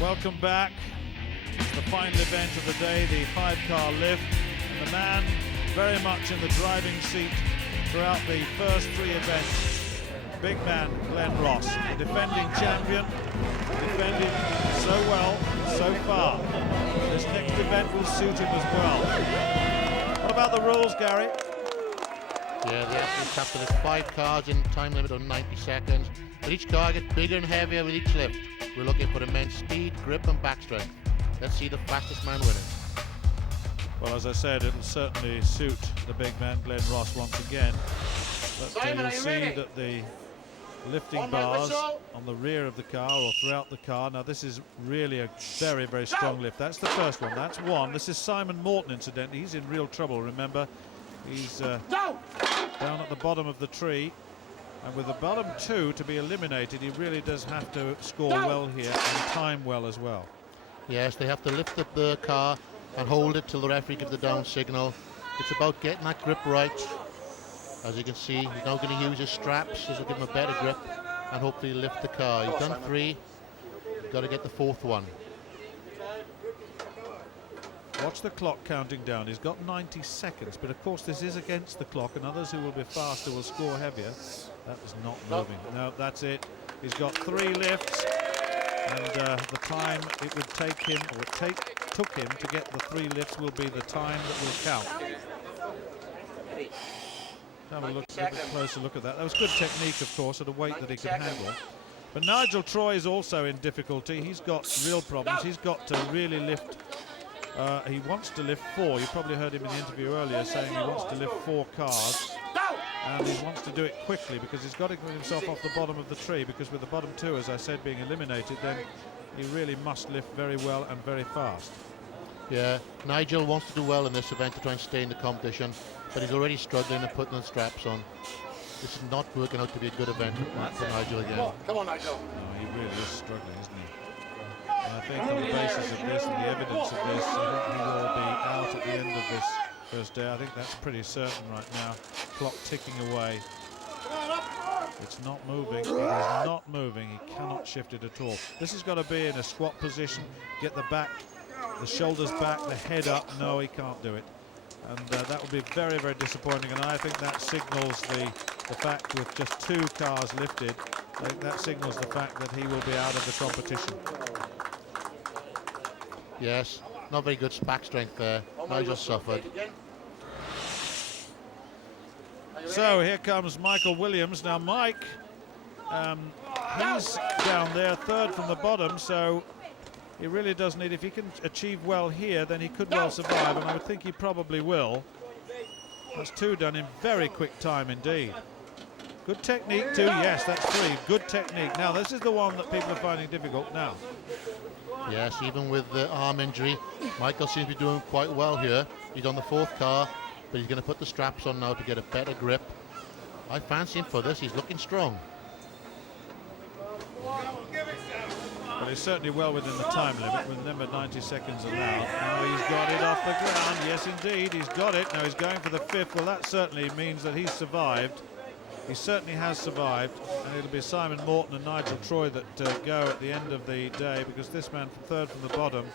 Welcome back. It's the final event of the day, the 5-car lift. And the man very much in the driving seat throughout the first 3 events. Big man, Glenn Ross, the defending champion, defended so well so far. This next event will suit him as well. What about the rules, Gary? Yeah, the athletes have to lift 5 cars in time limit of 90 seconds. But each car gets bigger and heavier with each lift. We're looking for immense speed, grip and back strength. Let's see the fastest man winning. Well, as I said, it'll certainly suit the big man, Glenn Ross, once again. But you'll see that the lifting bars on the rear of the car or throughout the car. Now, this is really a very, very strong lift. That's the first one. That's one. This is Simon Morton, incidentally. He's in real trouble, remember. He's down at the bottom of the tree. And with the bottom 2 to be eliminated, he really does have to score well here and time well as well. Yes, they have to lift up the car and hold it till the referee gives the down signal. It's about getting that grip right. As you can see, he's now going to use his straps. This will give him a better grip and hopefully lift the car. He's done 3. He's got to get the 4th one. Watch the clock counting down. He's got 90 seconds, but of course this is against the clock, and others who will be faster will score heavier. That is not moving. No, that's it. He's got 3 lifts, and the time it would take him, or took him to get the 3 lifts will be the time that will count. Have a bit closer look at that. That was good technique, of course, at a weight that he could handle. But Nigel Troy is also in difficulty. He's got real problems. He's got to really lift. He wants to lift 4. You probably heard him in the interview earlier saying he wants to lift 4 cars. And he wants to do it quickly because he's got to get himself off the bottom of the tree, because with the bottom 2, as I said, being eliminated, then he really must lift very well and very fast. Yeah, Nigel wants to do well in this event to try and stay in the competition, but he's already struggling and putting the straps on. This is not working out to be a good event for Nigel again. Come on, Nigel. No, he really is struggling, isn't he? And I think on the basis of this and the evidence of this, I think he will be out at the end of this first day. I think that's pretty certain right now. Clock ticking away. It's not moving. It is not moving. He cannot shift it at all. This has got to be in a squat position. Get the back, the shoulders back, the head up. No, he can't do it. And that would be very, very disappointing. And I think that signals the fact, with just 2 cars lifted, I think that signals the fact that he will be out of the competition. Yes, not very good back strength there. Nigel suffered. So here comes Michael Williams. Now Mike, he's down there 3rd from the bottom, so he really does need, if he can achieve well here, then he could well survive, and I would think he probably will. That's 2 done in very quick time indeed. Good technique too, yes, that's 3. Good technique. Now this is the one that people are finding difficult now. Yes, even with the arm injury, Michael seems to be doing quite well here. He's on the 4th car, but he's going to put the straps on now to get a better grip. I fancy him for this. He's looking strong. Well, he's certainly well within the time limit. Remember, 90 seconds allowed. Now he's got it off the ground. Yes, indeed, he's got it. Now he's going for the 5th. Well, that certainly means that he's survived. He certainly has survived, and it'll be Simon Morton and Nigel Troy that go at the end of the day, because this man from 3rd from the bottom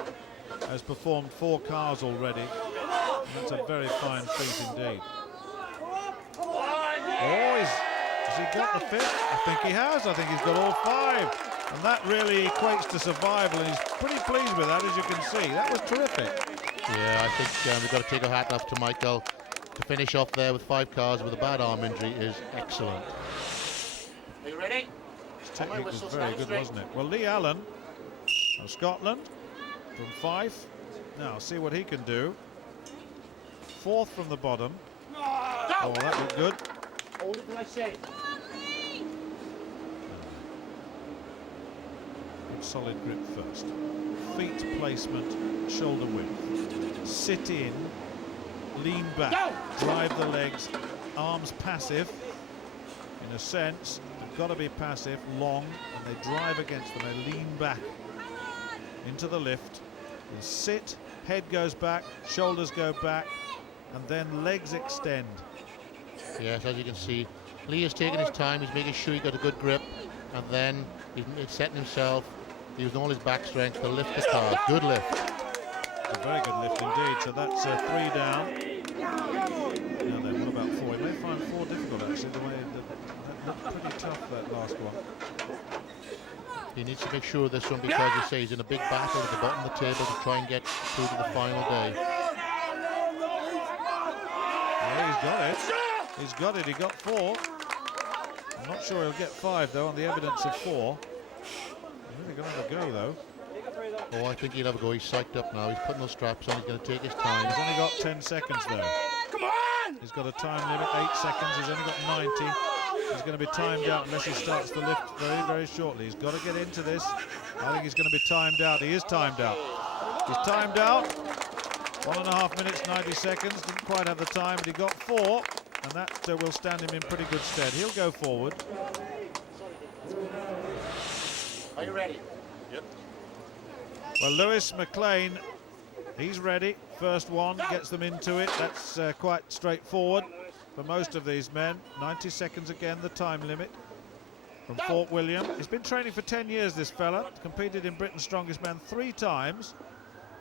has performed 4 cars already. And that's a very fine feat indeed. Oh, has he got the 5th? I think he has. I think he's got all 5. And that really equates to survival, and he's pretty pleased with that, as you can see. That was terrific. Yeah, I think we've got to take a hat off to Michael. To finish off there with 5 cars with a bad arm injury is excellent. Are you ready? His technique was very good, wasn't it? Well, Lee Allen of Scotland from Fife. Now, see what he can do. 4th from the bottom. Oh, that looked good. Hold it till I say. Good solid grip first. Feet placement, shoulder width. Sit in. Lean back, drive the legs, arms passive. In a sense, they've got to be passive, long, and they drive against them. They lean back into the lift. And sit, head goes back, shoulders go back, and then legs extend. Yes, as you can see, Lee is taking his time. He's making sure he got a good grip, and then he's setting himself using all his back strength to lift the car. Good lift. A very good lift indeed. So that's 3 down. Now then, what about 4? He may find 4 difficult actually. The way that looked pretty tough, that last one. He needs to make sure of this one because you say he's in a big battle at the bottom of the table to try and get through to the final day. Yeah, he's got it. He's got it. He got 4. I'm not sure he'll get 5 though on the evidence of 4. He's really going to have a go though. Oh, I think he'll have a go. He's psyched up now. He's putting those straps on. He's going to take his time. He's only got 10 seconds though. Come on! He's got a time limit, 8 seconds. He's only got 90. He's going to be timed out unless he starts the lift very, very shortly. He's got to get into this. I think he's going to be timed out. He is timed out. He's timed out. 1.5 minutes, 90 seconds. Didn't quite have the time, but he got 4. And that will stand him in pretty good stead. He'll go forward. Are you ready? Yep. Well, Lewis McLean, he's ready. First one, gets them into it. That's quite straightforward for most of these men. 90 seconds again, the time limit from Fort William. He's been training for 10 years, this fella. Competed in Britain's Strongest Man 3 times.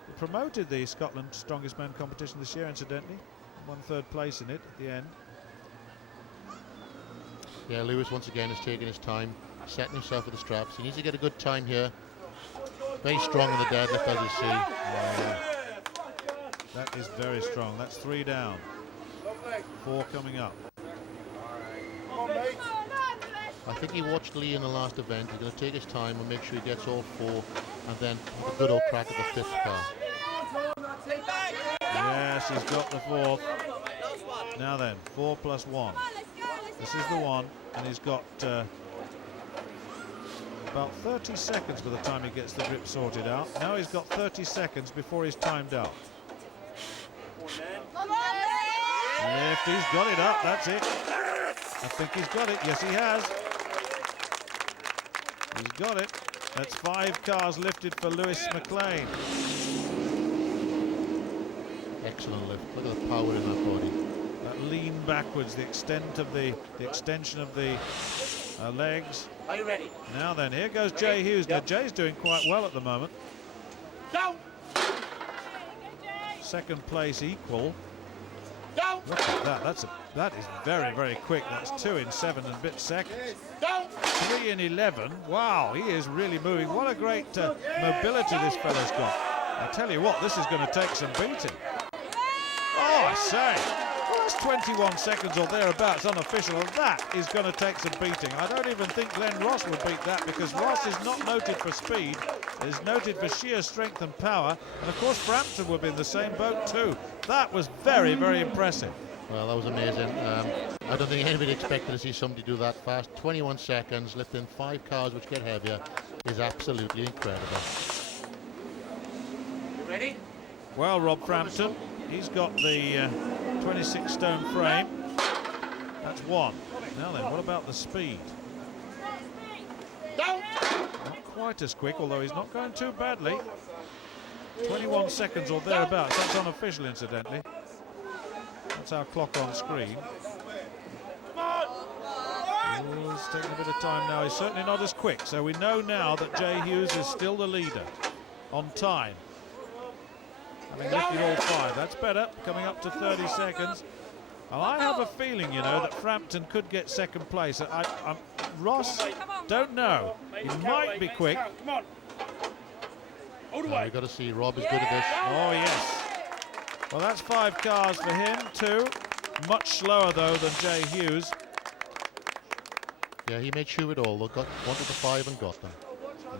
He promoted the Scotland Strongest Man competition this year, incidentally. Won 3rd place in it at the end. Yeah, Lewis once again is taking his time, setting himself with the straps. He needs to get a good time here. Very strong in the deadlift, as you see. Yeah. That is very strong. That's 3 down. 4 coming up. I think he watched Lee in the last event. He's going to take his time and make sure he gets all 4 and then have a good old crack at the 5th car. Yes, he's got the 4th. Now then, 4 plus 1. This is the one, and he's got about 30 seconds by the time he gets the grip sorted out. Now he's got 30 seconds before he's timed out. Lift, he's got it up, that's it. I think he's got it, yes he has. He's got it. That's 5 cars lifted for Lewis McLean. Excellent lift. Look at the power in that body. That lean backwards, the extension of the legs. Are you ready? Now then, here goes Jay Hughes. Now Jay's doing quite well at the moment. Go! 2nd place equal. Go! Look at that. That is very, very quick. That's 2 in 7 and a bit seconds. Go! 3 in 11. Wow, he is really moving. What a great mobility this fellow's got. I tell you what, this is going to take some beating. Oh, I say. Well, that's 21 seconds or thereabouts unofficial, and that is going to take some beating. I don't even think Glenn Ross would beat that, because Ross is not noted for speed. Is noted for sheer strength and power, and of course Frampton would be in the same boat too. That was very, very impressive. Well, that was amazing. I don't think anybody expected to see somebody do that fast. 21 seconds, lifting 5 cars which get heavier, is absolutely incredible. You ready? Well, Rob Frampton, he's got the 26-stone frame. That's 1. Now then, what about the speed? Go! Not quite as quick, although he's not going too badly. 21 seconds or thereabouts. That's unofficial, incidentally. That's our clock on screen. Oh, he's taking a bit of time now. He's certainly not as quick. So we know now that Jay Hughes is still the leader on time. Having lifted all 5. That's better. Coming up to 30 seconds. Well, I have a feeling, you know, that Frampton could get 2nd place. Ross, don't know. He might be quick. Come on. We've got to see Rob is good at this. Oh, yes. Well, that's 5 cars for him, 2. Much slower, though, than Jay Hughes. Yeah, he made sure of it all. Wanted the 5 and got them.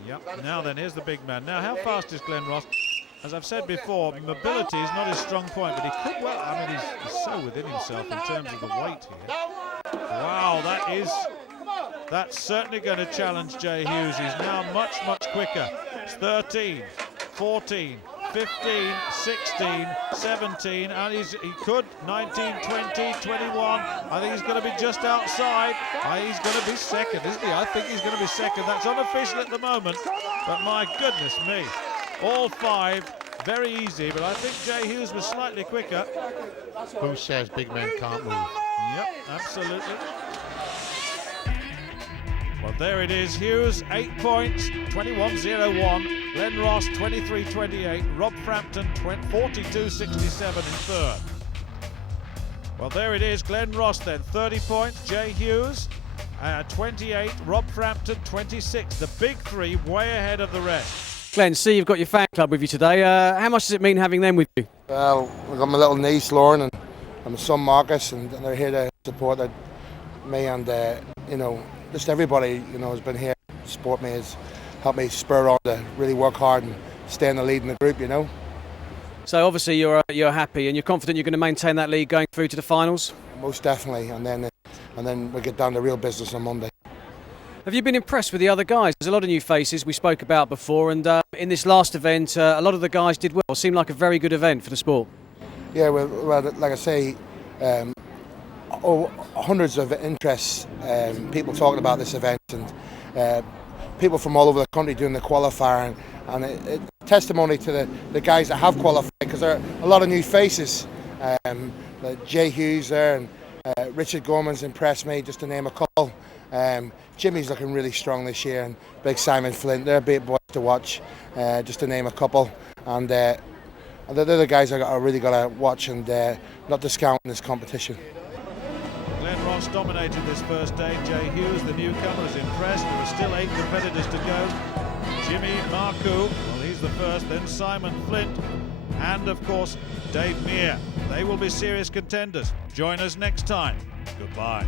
Yep. Now then, here's the big man. Now, how fast is Glenn Ross? As I've said before, mobility is not his strong point, but he could well. I mean, he's so within himself in terms of the weight here. Wow, that's certainly going to challenge Jay Hughes. He's now much, much quicker. It's 13, 14, 15, 16, 17, and he could 19, 20, 21. I think he's going to be just outside. He's going to be 2nd, isn't he? I think he's going to be 2nd. That's unofficial at the moment, but my goodness me. All 5, very easy, but I think Jay Hughes was slightly quicker. Who says big men can't move? Yep, absolutely. Well, there it is. Hughes, 8 points, 21.01. Glenn Ross, 23.28. Rob Frampton, 42.67 in third. Well, there it is. Glenn Ross then, 30 points. Jay Hughes, 28. Rob Frampton, 26. The big three way ahead of the rest. Glenn, see you've got your fan club with you today. How much does it mean having them with you? Well, I've got my little niece Lauren and my son Marcus, and they're here to support me, and you know, just everybody, you know, has been here to support me, has helped me spur on to really work hard and stay in the lead in the group, you know. So obviously you're happy and you're confident you're going to maintain that lead going through to the finals? Most definitely, and then we get down to real business on Monday. Have you been impressed with the other guys? There's a lot of new faces we spoke about before, and in this last event, a lot of the guys did well. It seemed like a very good event for the sport. Yeah, well like I say, hundreds of interests, people talking about this event, and people from all over the country doing the qualifier, and it's testimony to the guys that have qualified, because there are a lot of new faces. Like Jay Hughes there, and Richard Gorman's impressed me, just to name a couple. Jimmy's looking really strong this year, and big Simon Flint, they're big boys to watch, just to name a couple. And they're the guys I really got to watch and not discount in this competition. Glenn Ross dominated this first day. Jay Hughes, the newcomer, is impressed. There are still 8 competitors to go. Jimmy Marcoux, well, he's the first, then Simon Flint, and of course Dave Meir. They will be serious contenders. Join us next time. Goodbye.